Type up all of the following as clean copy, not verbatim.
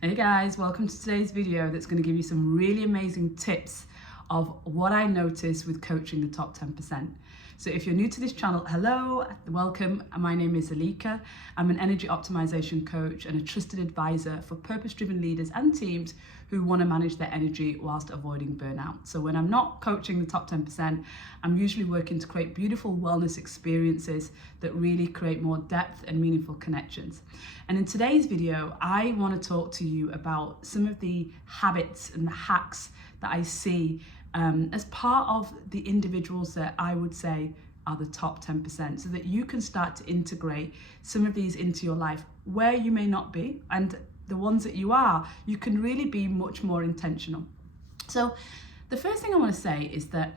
Hey guys, welcome to today's video that's going to give you some really amazing tips of what I noticed with coaching the top 10%. So if you're new to this channel, hello, welcome. My name is Elika. I'm an energy optimization coach and a trusted advisor for purpose-driven leaders and teams who want to manage their energy whilst avoiding burnout. So when I'm not coaching the top 10%, I'm usually working to create beautiful wellness experiences that really create more depth and meaningful connections. And in today's video, I want to talk to you about some of the habits and the hacks that I see as part of the individuals that I would say are the top 10%, so that you can start to integrate some of these into your life where you may not be, and the ones that you are, you can really be much more intentional. So the first thing I want to say is that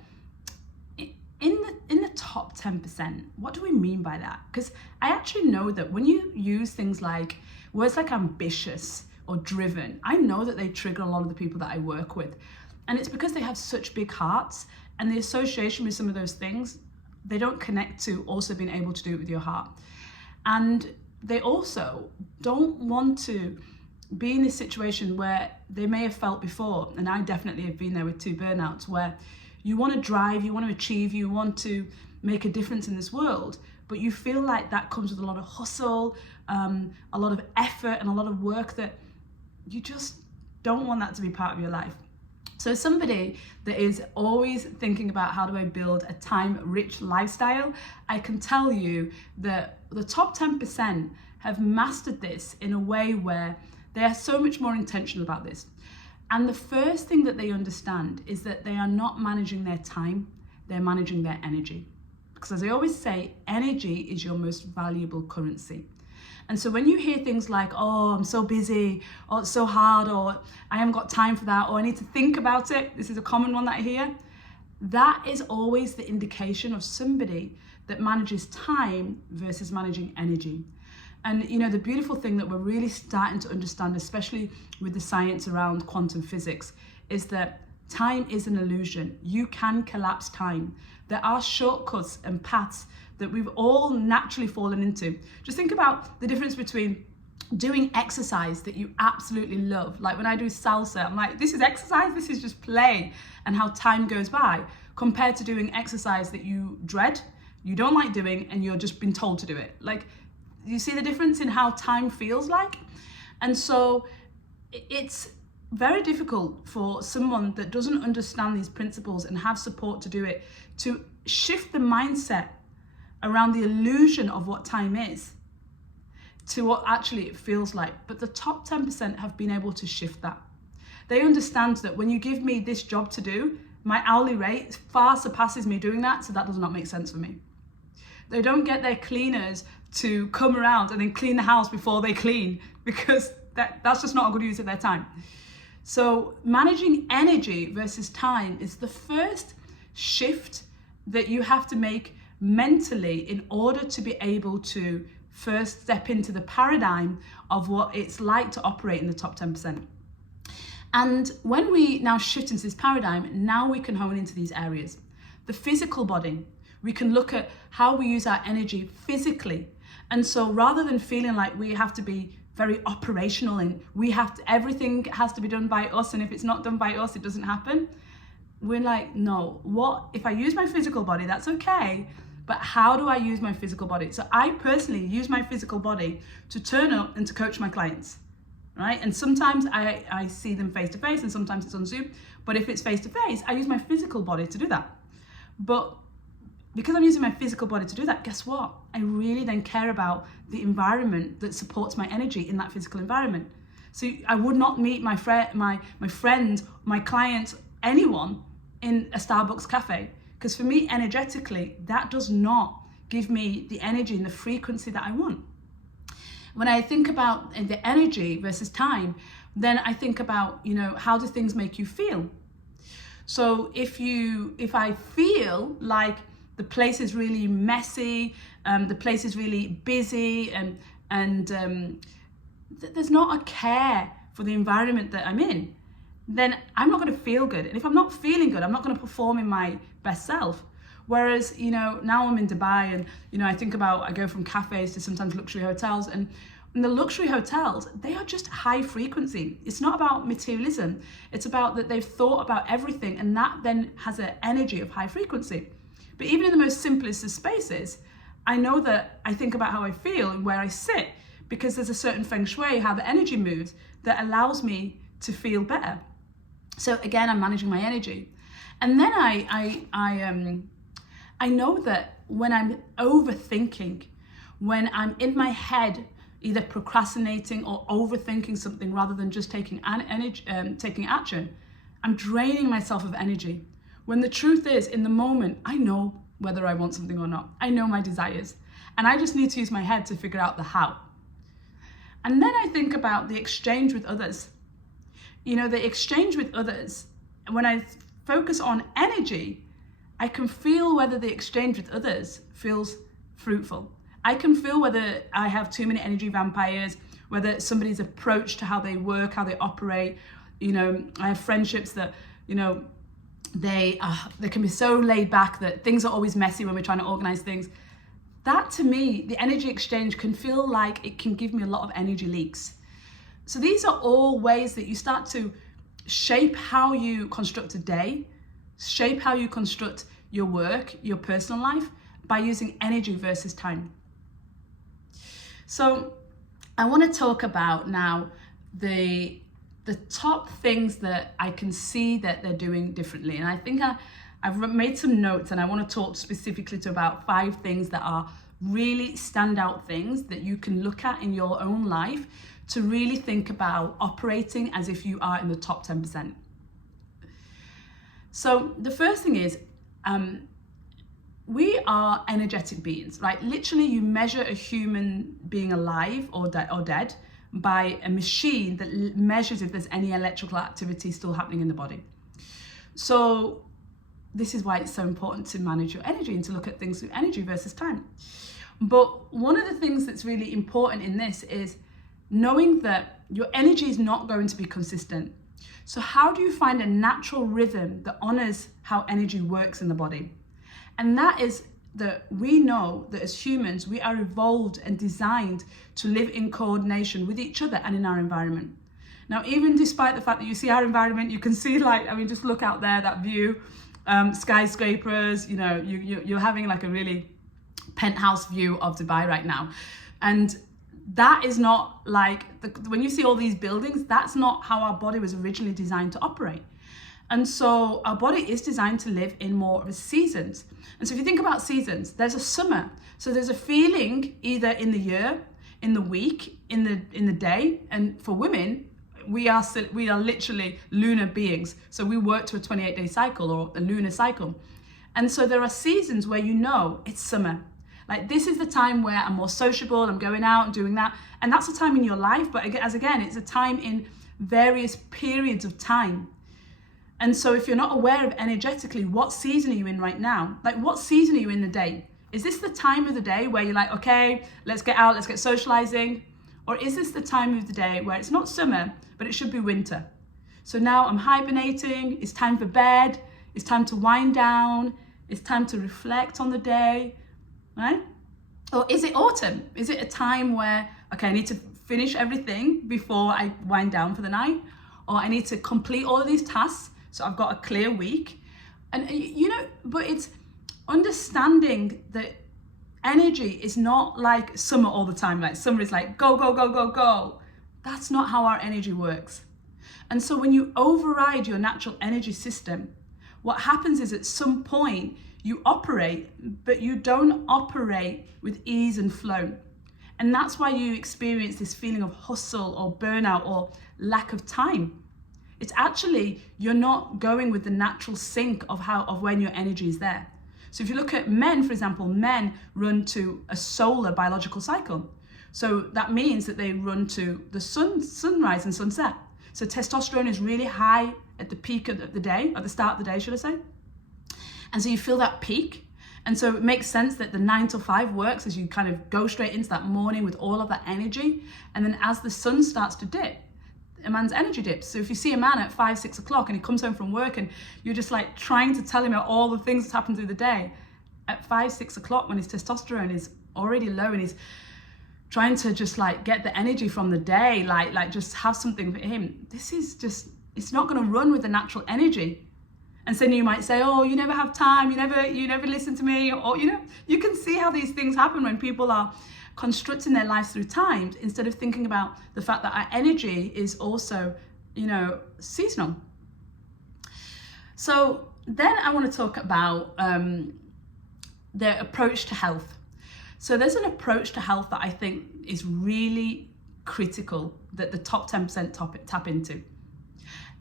in the top 10%, what do we mean by that? Because I actually know that when you use things like words like ambitious or driven, I know that they trigger a lot of the people that I work with. And it's because they have such big hearts, and the association with some of those things, they don't connect to also being able to do it with your heart. And they also don't want to be in this situation where they may have felt before, and I definitely have been there with 2 burnouts, where you want to drive, you want to achieve, you want to make a difference in this world, but you feel like that comes with a lot of hustle, a lot of effort and a lot of work that you just don't want that to be part of your life. So somebody that is always thinking about how do I build a time-rich lifestyle, I can tell you that the top 10% have mastered this in a way where they are so much more intentional about this. And the first thing that they understand is that they are not managing their time, they're managing their energy. Because as I always say, energy is your most valuable currency. And so when you hear things like, oh, I'm so busy, or it's so hard, or I haven't got time for that, or I need to think about it, this is a common one that I hear, that is always the indication of somebody that manages time versus managing energy. And you know, the beautiful thing that we're really starting to understand, especially with the science around quantum physics, is that time is an illusion. You can collapse time. There are shortcuts and paths that we've all naturally fallen into. Just think about the difference between doing exercise that you absolutely love. Like when I do salsa, I'm like, this is exercise, this is just play, and how time goes by, compared to doing exercise that you dread, you don't like doing, and you're just been told to do it. Like, you see the difference in how time feels like? And so it's very difficult for someone that doesn't understand these principles and have support to do it, to shift the mindset around the illusion of what time is to what actually it feels like. But the top 10% have been able to shift that. They understand that when you give me this job to do, my hourly rate far surpasses me doing that, so that does not make sense for me. They don't get their cleaners to come around and then clean the house before they clean, because that's just not a good use of their time. So managing energy versus time is the first shift that you have to make mentally in order to be able to first step into the paradigm of what it's like to operate in the top 10%. And when we now shift into this paradigm, now we can hone into these areas. The physical body, we can look at how we use our energy physically. And so rather than feeling like we have to be very operational and everything has to be done by us, and if it's not done by us, it doesn't happen. We're like, no, what if I use my physical body? That's okay. But how do I use my physical body? So I personally use my physical body to turn up and to coach my clients, right? And sometimes I see them face to face, and sometimes it's on Zoom. But if it's face to face, I use my physical body to do that. But because I'm using my physical body to do that, guess what? I really then care about the environment that supports my energy in that physical environment. So I would not meet my friend, my client, anyone in a Starbucks cafe. Because for me, energetically, that does not give me the energy and the frequency that I want. When I think about the energy versus time, then I think about, you know, how do things make you feel? So if I feel like the place is really messy, the place is really busy, and there's not a care for the environment that I'm in, then I'm not going to feel good. And if I'm not feeling good, I'm not going to perform in my best self. Whereas, you know, now I'm in Dubai, and, you know, I go from cafes to sometimes luxury hotels, and And the luxury hotels, they are just high frequency. It's not about materialism. It's about that they've thought about everything, and that then has an energy of high frequency. But even in the most simplest of spaces, I know that I think about how I feel and where I sit, because there's a certain feng shui, how the energy moves, that allows me to feel better. So again, I'm managing my energy. And then I know that when I'm overthinking, when I'm in my head, either procrastinating or overthinking something rather than just taking action, I'm draining myself of energy. When the truth is, in the moment, I know whether I want something or not. I know my desires. And I just need to use my head to figure out the how. And then I think about the exchange with others. You know, the exchange with others, when I focus on energy, I can feel whether the exchange with others feels fruitful. I can feel whether I have too many energy vampires, whether somebody's approach to how they work, how they operate. You know, I have friendships that, you know, they can be so laid back that things are always messy when we're trying to organize things. That, to me, the energy exchange can feel like it can give me a lot of energy leaks. So these are all ways that you start to shape how you construct a day, shape how you construct your work, your personal life, by using energy versus time. So I want to talk about now the top things that I can see that they're doing differently. And I think I've made some notes, and I want to talk specifically to about 5 things that are really standout things that you can look at in your own life to really think about operating as if you are in the top 10%. So the first thing is, we are energetic beings, right? Literally, you measure a human being alive or dead by a machine that measures if there's any electrical activity still happening in the body. So this is why it's so important to manage your energy and to look at things through energy versus time. But one of the things that's really important in this is knowing that your energy is not going to be consistent. So how do you find a natural rhythm that honors how energy works in the body? And that is that we know that as humans, we are evolved and designed to live in coordination with each other and in our environment. Now, even despite the fact that you see our environment, you can see, like, I mean, just look out there, that view, skyscrapers, you know, you're having like a really penthouse view of Dubai right now. And that is not like, when you see all these buildings, that's not how our body was originally designed to operate. And so our body is designed to live in more of a seasons. And so if you think about seasons, there's a summer. So there's a feeling either in the year, in the week, in the day. And for women, we are literally lunar beings. So we work to a 28-day cycle or a lunar cycle. And so there are seasons where you know it's summer. Like, this is the time where I'm more sociable, I'm going out and doing that. And that's a time in your life. But again, it's a time in various periods of time. And so if you're not aware of energetically, what season are you in right now? Like, what season are you in the day? Is this the time of the day where you're like, okay, let's get out, let's get socializing? Or is this the time of the day where it's not summer, but it should be winter? So now I'm hibernating, it's time for bed, it's time to wind down, it's time to reflect on the day, right? Or is it autumn? Is it a time where, okay, I need to finish everything before I wind down for the night? Or I need to complete all of these tasks, so I've got a clear week. And you know, but it's understanding that energy is not like summer all the time. Like, summer is like go, go, go, go, go. That's not how our energy works. And so when you override your natural energy system, what happens is at some point you operate, but you don't operate with ease and flow. And that's why you experience this feeling of hustle or burnout or lack of time. It's actually, you're not going with the natural sync of when your energy is there. So if you look at men, for example, men run to a solar biological cycle. So that means that they run to the sunrise and sunset. So testosterone is really high at the peak of the day, at the start of the day, should I say. And so you feel that peak. And so it makes sense that the 9 to 5 works as you kind of go straight into that morning with all of that energy. And then as the sun starts to dip, a man's energy dips. So if you see a man at 5, 6 o'clock and he comes home from work and you're just like trying to tell him about all the things that's happened through the day, at 5, 6 o'clock when his testosterone is already low and he's trying to just like get the energy from the day, like just have something for him. This is just, it's not going to run with the natural energy. And so you might say, oh, you never have time, you never listen to me, or you can see how these things happen when people are constructing their lives through time instead of thinking about the fact that our energy is also, seasonal. So then I want to talk about their approach to health. So there's an approach to health that I think is really critical that the top 10% tap into.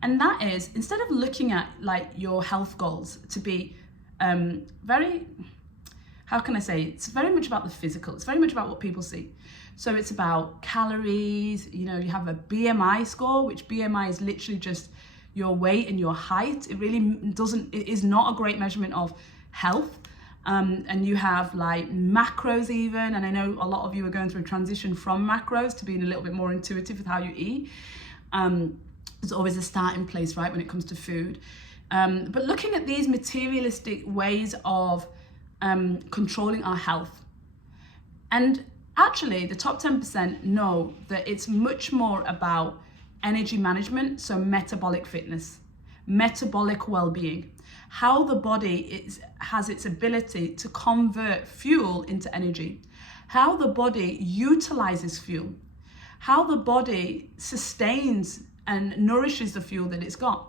And that is, instead of looking at like your health goals to be very, how can I say, it's very much about the physical. It's very much about what people see. So it's about calories, you have a BMI score, which BMI is literally just your weight and your height. It really it is not a great measurement of health. And you have like macros even, and I know a lot of you are going through a transition from macros to being a little bit more intuitive with how you eat. There's always a starting place, right, when it comes to food. But looking at these materialistic ways of controlling our health. And actually, the top 10% know that it's much more about energy management, so metabolic fitness, metabolic well-being, how the body has its ability to convert fuel into energy, how the body utilizes fuel, how the body sustains and nourishes the fuel that it's got.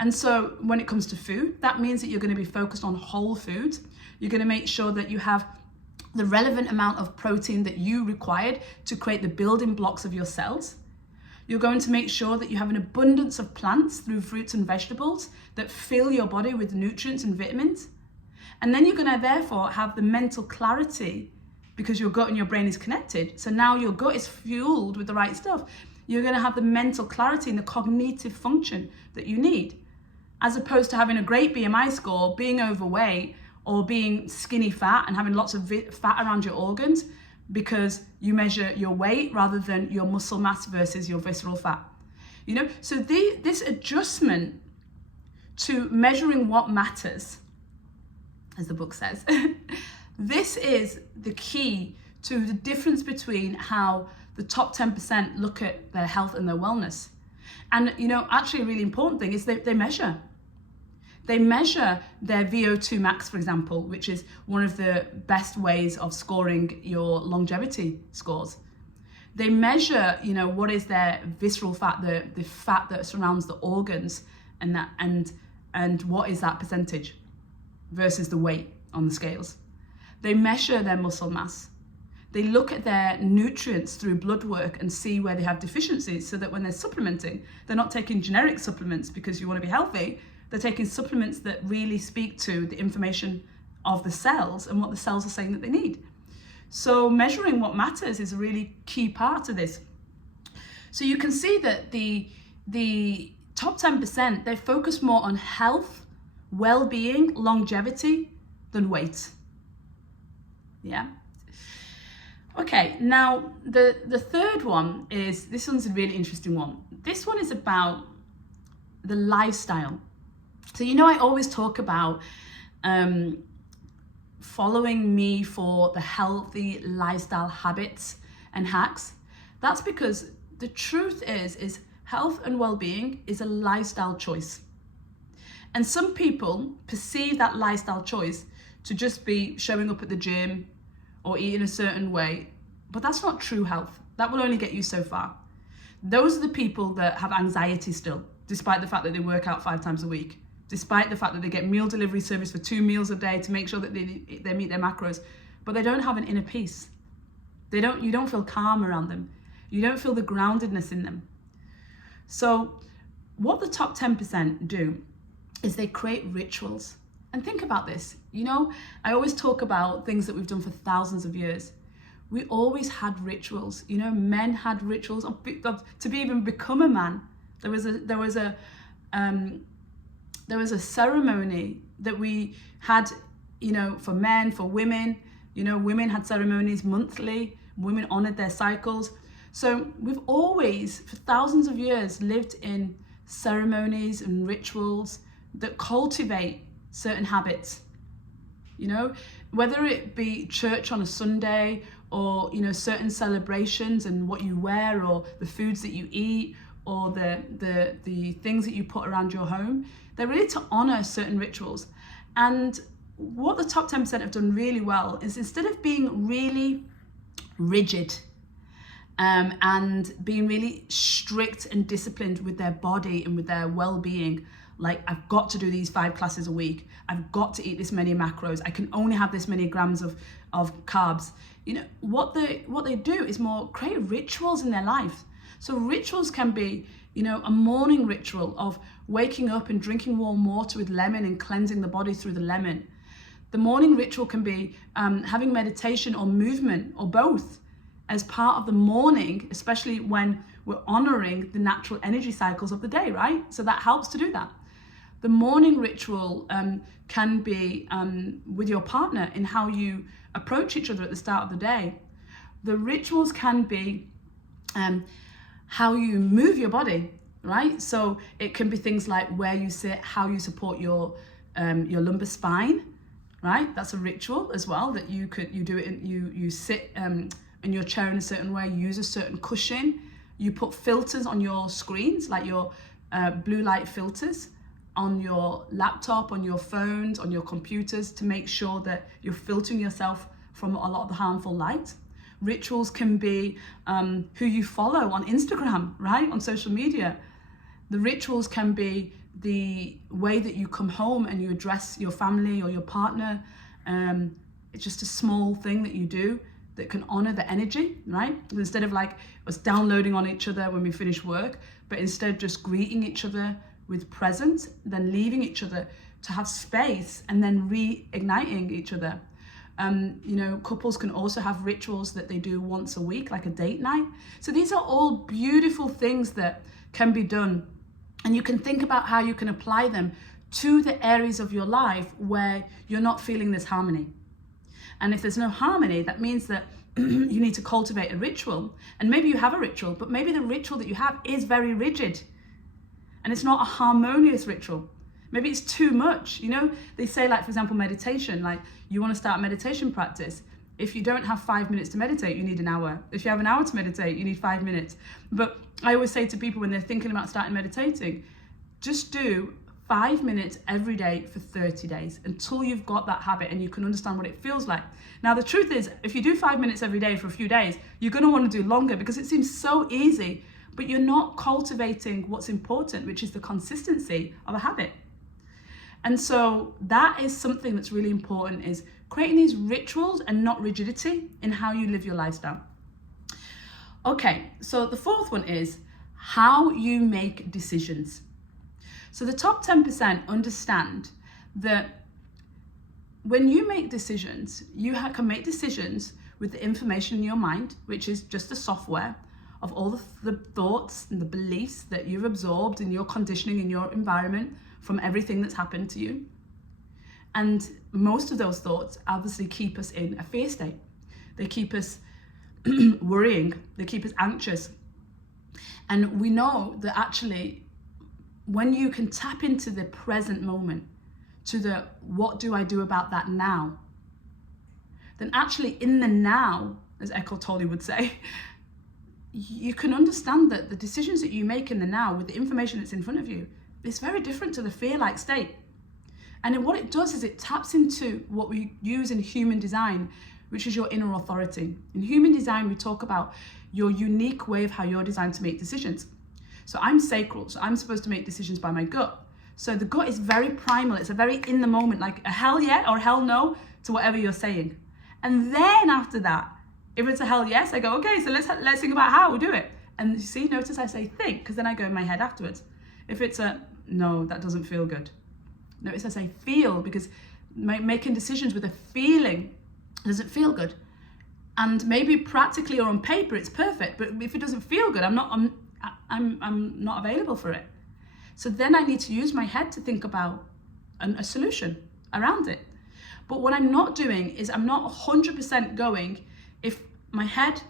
And so when it comes to food, that means that you're going to be focused on whole foods. You're going to make sure that you have the relevant amount of protein that you required to create the building blocks of your cells. You're going to make sure that you have an abundance of plants through fruits and vegetables that fill your body with nutrients and vitamins. And then you're going to therefore have the mental clarity because your gut and your brain is connected. So now your gut is fueled with the right stuff. You're going to have the mental clarity and the cognitive function that you need, as opposed to having a great BMI score, being overweight, or being skinny fat and having lots of fat around your organs because you measure your weight rather than your muscle mass versus your visceral fat. So this adjustment to measuring what matters, as the book says, this is the key to the difference between how the top 10% look at their health and their wellness. And, actually a really important thing is they measure. They measure their VO2 max, for example, which is one of the best ways of scoring your longevity scores. They measure, what is their visceral fat, the fat that surrounds the organs, and what is that percentage versus the weight on the scales. They measure their muscle mass. They look at their nutrients through blood work and see where they have deficiencies so that when they're supplementing, they're not taking generic supplements because you want to be healthy. They're taking supplements that really speak to the information of the cells and what the cells are saying that they need. So measuring what matters is a really key part of this. So you can see that the top 10%, they focus more on health, well-being, longevity than weight. Yeah. Okay, now the third one is, this one's a really interesting one. This one is about the lifestyle. So I always talk about following me for the healthy lifestyle habits and hacks. That's because the truth is health and well-being is a lifestyle choice. And some people perceive that lifestyle choice to just be showing up at the gym or eating a certain way, but that's not true health. That will only get you so far. Those are the people that have anxiety still, despite the fact that they work out 5 times a week, despite the fact that they get meal delivery service for 2 meals a day to make sure that they meet their macros, but they don't have an inner peace. You don't feel calm around them. You don't feel the groundedness in them. So what the top 10% do is they create rituals. And think about this, I always talk about things that we've done for thousands of years. We always had rituals. Men had rituals to even become a man. There was a ceremony that we had, for men, for women. Women had ceremonies monthly. Women honored their cycles. So we've always, for thousands of years, lived in ceremonies and rituals that cultivate certain habits. Whether it be church on a Sunday or certain celebrations and what you wear, or the foods that you eat, or the things that you put around your home. They're really to honor certain rituals. And what the top 10% have done really well is, instead of being really rigid and being really strict and disciplined with their body and with their well-being, like, I've got to do these 5 classes a week, I've got to eat this many macros, I can only have this many grams of carbs. What they do is more create rituals in their life. So rituals can be, a morning ritual of waking up and drinking warm water with lemon and cleansing the body through the lemon. The morning ritual can be having meditation or movement, or both, as part of the morning, especially when we're honoring the natural energy cycles of the day, right? So that helps to do that. The morning ritual can be with your partner in how you approach each other at the start of the day. The rituals can be how you move your body, right? So it can be things like where you sit, how you support your lumbar spine, right? That's a ritual as well, that you do it. You sit in your chair in a certain way, use a certain cushion. You put filters on your screens, like your blue light filters on your laptop, on your phones, on your computers, to make sure that you're filtering yourself from a lot of the harmful light. Rituals can be who you follow on Instagram, right? On social media. The rituals can be the way that you come home and you address your family or your partner. It's just a small thing that you do that can honor the energy, right? Instead of like us downloading on each other when we finish work, but instead just greeting each other with presence, then leaving each other to have space, and then reigniting each other. Couples can also have rituals that they do once a week, like a date night. So these are all beautiful things that can be done, and you can think about how you can apply them to the areas of your life where you're not feeling this harmony. And if there's no harmony, that means that you need to cultivate a ritual. And maybe you have a ritual, but maybe the ritual that you have is very rigid and it's not a harmonious ritual. Maybe it's too much. They say, like, for example, meditation, like, you want to start a meditation practice. If you don't have 5 minutes to meditate, you need an hour. If you have an hour to meditate, you need 5 minutes. But I always say to people when they're thinking about starting meditating, just do 5 minutes every day for 30 days until you've got that habit and you can understand what it feels like. Now, the truth is, if you do 5 minutes every day for a few days, you're going to want to do longer because it seems so easy, but you're not cultivating what's important, which is the consistency of a habit. And so that is something that's really important, is creating these rituals and not rigidity in how you live your lifestyle. Okay, so the fourth one is how you make decisions. So the top 10% understand that when you make decisions, you can make decisions with the information in your mind, which is just the software of all the thoughts and the beliefs that you've absorbed in your conditioning, in your environment, from everything that's happened to you. And most of those thoughts obviously keep us in a fear state. They keep us worrying, they keep us anxious. And we know that actually, when you can tap into the present moment, to the what do I do about that now, then actually in the now, as Eckhart Tolle would say, you can understand that the decisions that you make in the now with the information that's in front of you is very different to the fear-like state. And then what it does is it taps into what we use in human design, which is your inner authority. In human design, we talk about your unique way of how you're designed to make decisions. So I'm sacral, so I'm supposed to make decisions by my gut. So the gut is very primal, it's a very in the moment, like a hell yeah or hell no to whatever you're saying. And then after that, if it's a hell yes, I go, okay, so let's think about how we do it. And you see, notice I say think, because then I go in my head afterwards. If it's a no, that doesn't feel good. Notice I say feel, because making decisions with a feeling doesn't feel good. And maybe practically or on paper it's perfect, but if it doesn't feel good, I'm not available for it. So then I need to use my head to think about a solution around it. But what I'm not doing is I'm not 100% going, if my head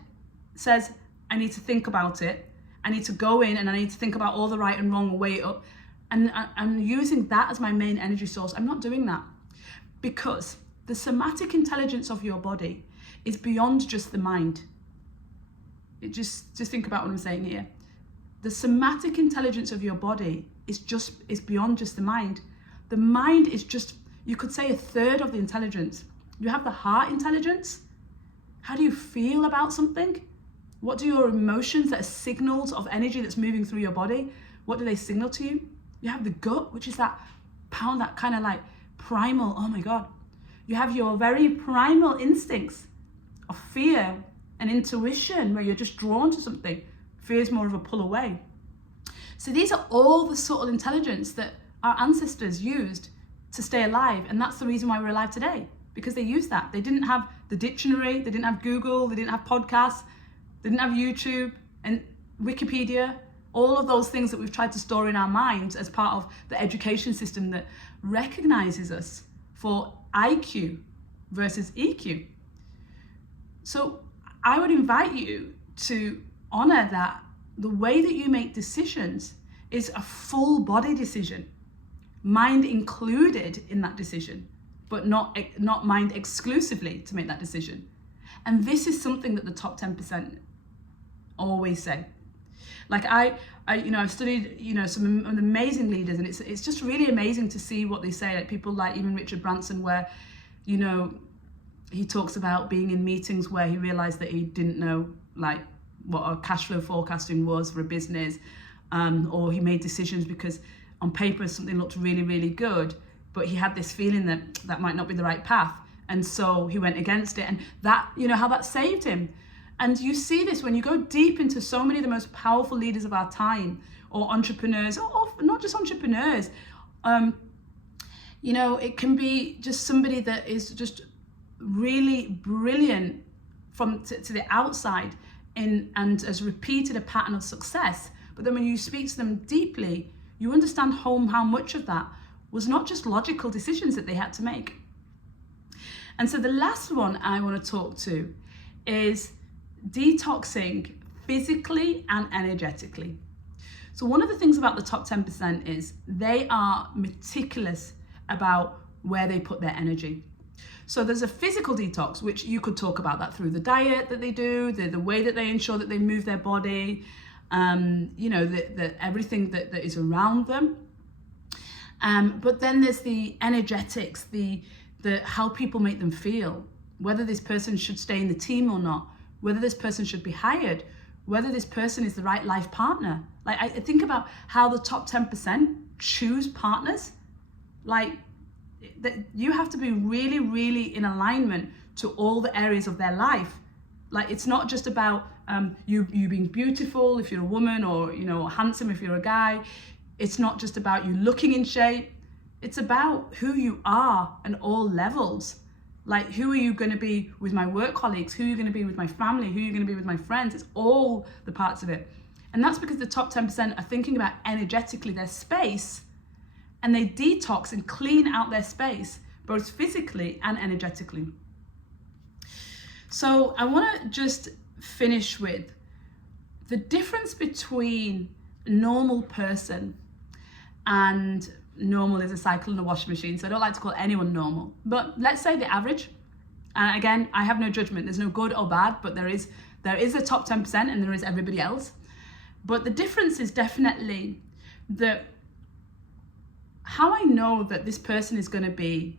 says I need to think about it, I need to go in and I need to think about all the right and wrong and weigh it up, and I'm using that as my main energy source. I'm not doing that, because the somatic intelligence of your body is beyond just the mind. Just think about what I'm saying here. The somatic intelligence of your body is beyond just the mind. The mind is just, you could say, a third of the intelligence. You have the heart intelligence. How do you feel about something? What do your emotions, that are signals of energy that's moving through your body, what do they signal to you? You have the gut, which is that pound, that kind of like primal, oh my God. You have your very primal instincts of fear and intuition, where you're just drawn to something. Fear is more of a pull away. So these are all the subtle intelligence that our ancestors used to stay alive. And that's the reason why we're alive today, because they used that. They didn't have the dictionary, they didn't have Google, they didn't have podcasts, they didn't have YouTube and Wikipedia, all of those things that we've tried to store in our minds as part of the education system that recognizes us for IQ versus EQ. So I would invite you to honor that the way that you make decisions is a full body decision, mind included in that decision, but not mind exclusively to make that decision. And this is something that the top 10% always say. Like I've studied, some amazing leaders, and it's just really amazing to see what they say. Like people like even Richard Branson, where, he talks about being in meetings where he realized that he didn't know like what a cash flow forecasting was for a business, or he made decisions because on paper something looked really, really good, but he had this feeling that that might not be the right path, and so he went against it, and that, how that saved him. And you see this when you go deep into so many of the most powerful leaders of our time, or entrepreneurs, or not just entrepreneurs. It can be just somebody that is just really brilliant to the outside and has repeated a pattern of success. But then when you speak to them deeply, you understand how much of that was not just logical decisions that they had to make. And so the last one I want to talk to is detoxing physically and energetically. So one of the things about the top 10% is they are meticulous about where they put their energy. So there's a physical detox, which you could talk about that through the diet that they do, the way that they ensure that they move their body, everything that is around them. But then there's the energetics, the how people make them feel, whether this person should stay in the team or not, whether this person should be hired, whether this person is the right life partner. Like I think about how the top 10% choose partners. Like that you have to be really, really in alignment to all the areas of their life. Like it's not just about you being beautiful if you're a woman, or handsome if you're a guy. It's not just about you looking in shape. It's about who you are on all levels. Like, who are you going to be with my work colleagues? Who are you going to be with my family? Who are you going to be with my friends? It's all the parts of it. And that's because the top 10% are thinking about energetically their space, and they detox and clean out their space, both physically and energetically. So I want to just finish with the difference between a normal person, and normal is a cycle in a washing machine, so I don't like to call anyone normal, but let's say the average. And again, I have no judgment, there's no good or bad, but there is a top 10% and there is everybody else. But the difference is definitely that how I know that this person is going to be,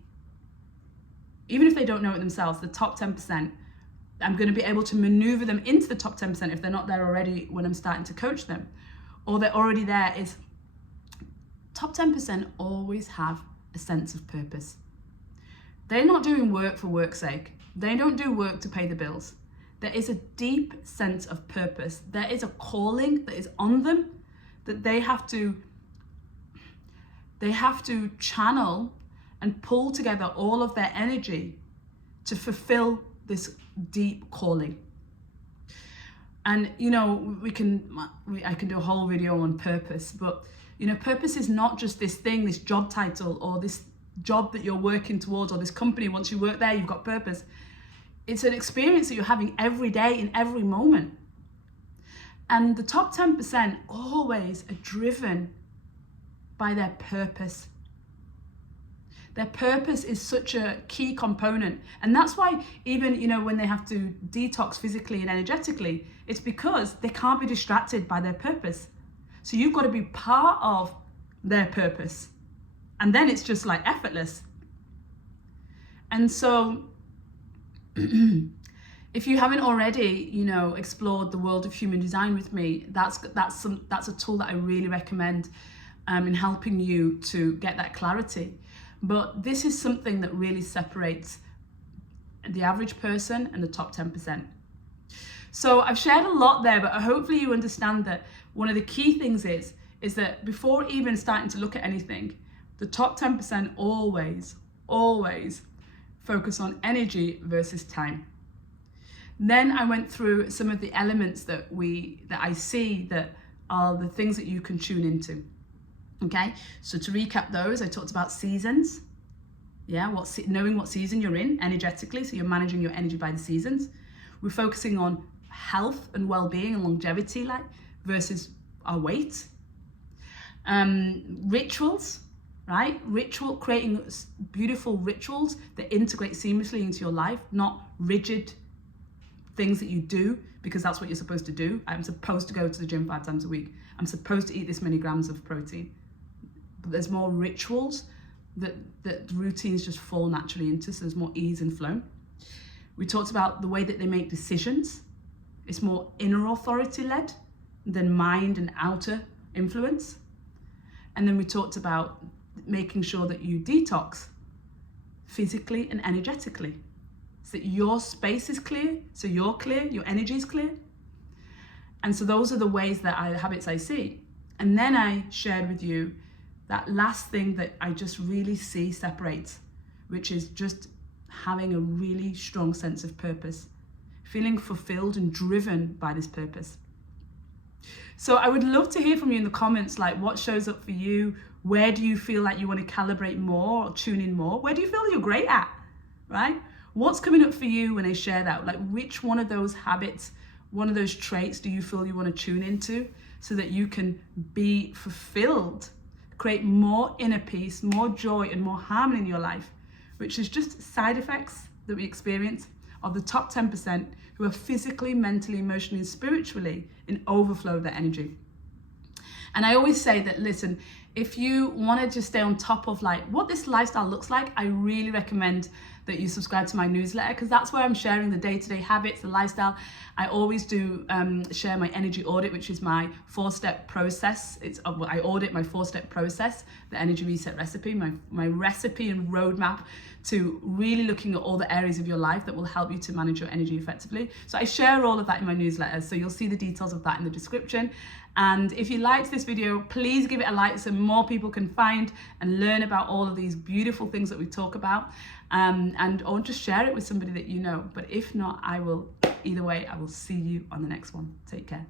even if they don't know it themselves, the top 10%, I'm going to be able to maneuver them into the top 10% if they're not there already when I'm starting to coach them, or they're already there, is top 10% always have a sense of purpose. They're not doing work for work's sake. They don't do work to pay the bills. There is a deep sense of purpose. There is a calling that is on them that they have to channel and pull together all of their energy to fulfill this deep calling. And I can do a whole video on purpose, but purpose is not just this thing, this job title, or this job that you're working towards, or this company, once you work there, you've got purpose. It's an experience that you're having every day in every moment. And the top 10% always are driven by their purpose. Their purpose is such a key component. And that's why even, when they have to detox physically and energetically, it's because they can't be distracted by their purpose. So you've got to be part of their purpose. And then it's just like effortless. And so if you haven't already, explored the world of human design with me, that's a tool that I really recommend in helping you to get that clarity. But this is something that really separates the average person and the top 10%. So I've shared a lot there, but hopefully you understand that one of the key things is that before even starting to look at anything, the top 10% always focus on energy versus time. Then I went through some of the elements that I see that are the things that you can tune into. Okay, so to recap those, I talked about seasons. Yeah, knowing what season you're in energetically, so you're managing your energy by the seasons. We're focusing on health and well-being and longevity, versus our weight. Rituals, right? Creating beautiful rituals that integrate seamlessly into your life, not rigid things that you do because that's what you're supposed to do. I'm supposed to go to the gym 5 times a week. I'm supposed to eat this many grams of protein. But there's more rituals that routines just fall naturally into, so there's more ease and flow. We talked about the way that they make decisions. It's more inner authority led than mind and outer influence. And then we talked about making sure that you detox physically and energetically, so that your space is clear, so you're clear, your energy is clear. And so those are the habits I see. And then I shared with you that last thing that I just really see separates, which is just having a really strong sense of purpose, feeling fulfilled and driven by this purpose. So I would love to hear from you in the comments, what shows up for you? Where do you feel like you want to calibrate more or tune in more? Where do you feel you're great at, right? What's coming up for you when I share that? Which one of those habits, one of those traits do you feel you want to tune into so that you can be fulfilled, create more inner peace, more joy and more harmony in your life, which is just side effects that we experience of the top 10% who are physically, mentally, emotionally, and spiritually in overflow of their energy. And I always say that, listen, if you want to just stay on top of what this lifestyle looks like, I really recommend that you subscribe to my newsletter, because that's where I'm sharing the day-to-day habits, the lifestyle. I always do share my energy audit, which is my 4-step process. I audit my 4-step process, the energy reset recipe, my recipe and roadmap to really looking at all the areas of your life that will help you to manage your energy effectively. So I share all of that in my newsletter, so you'll see the details of that in the description. And if you liked this video, please give it a like so more people can find and learn about all of these beautiful things that we talk about. Or just share it with somebody that you know. But if not, either way, I will see you on the next one. Take care.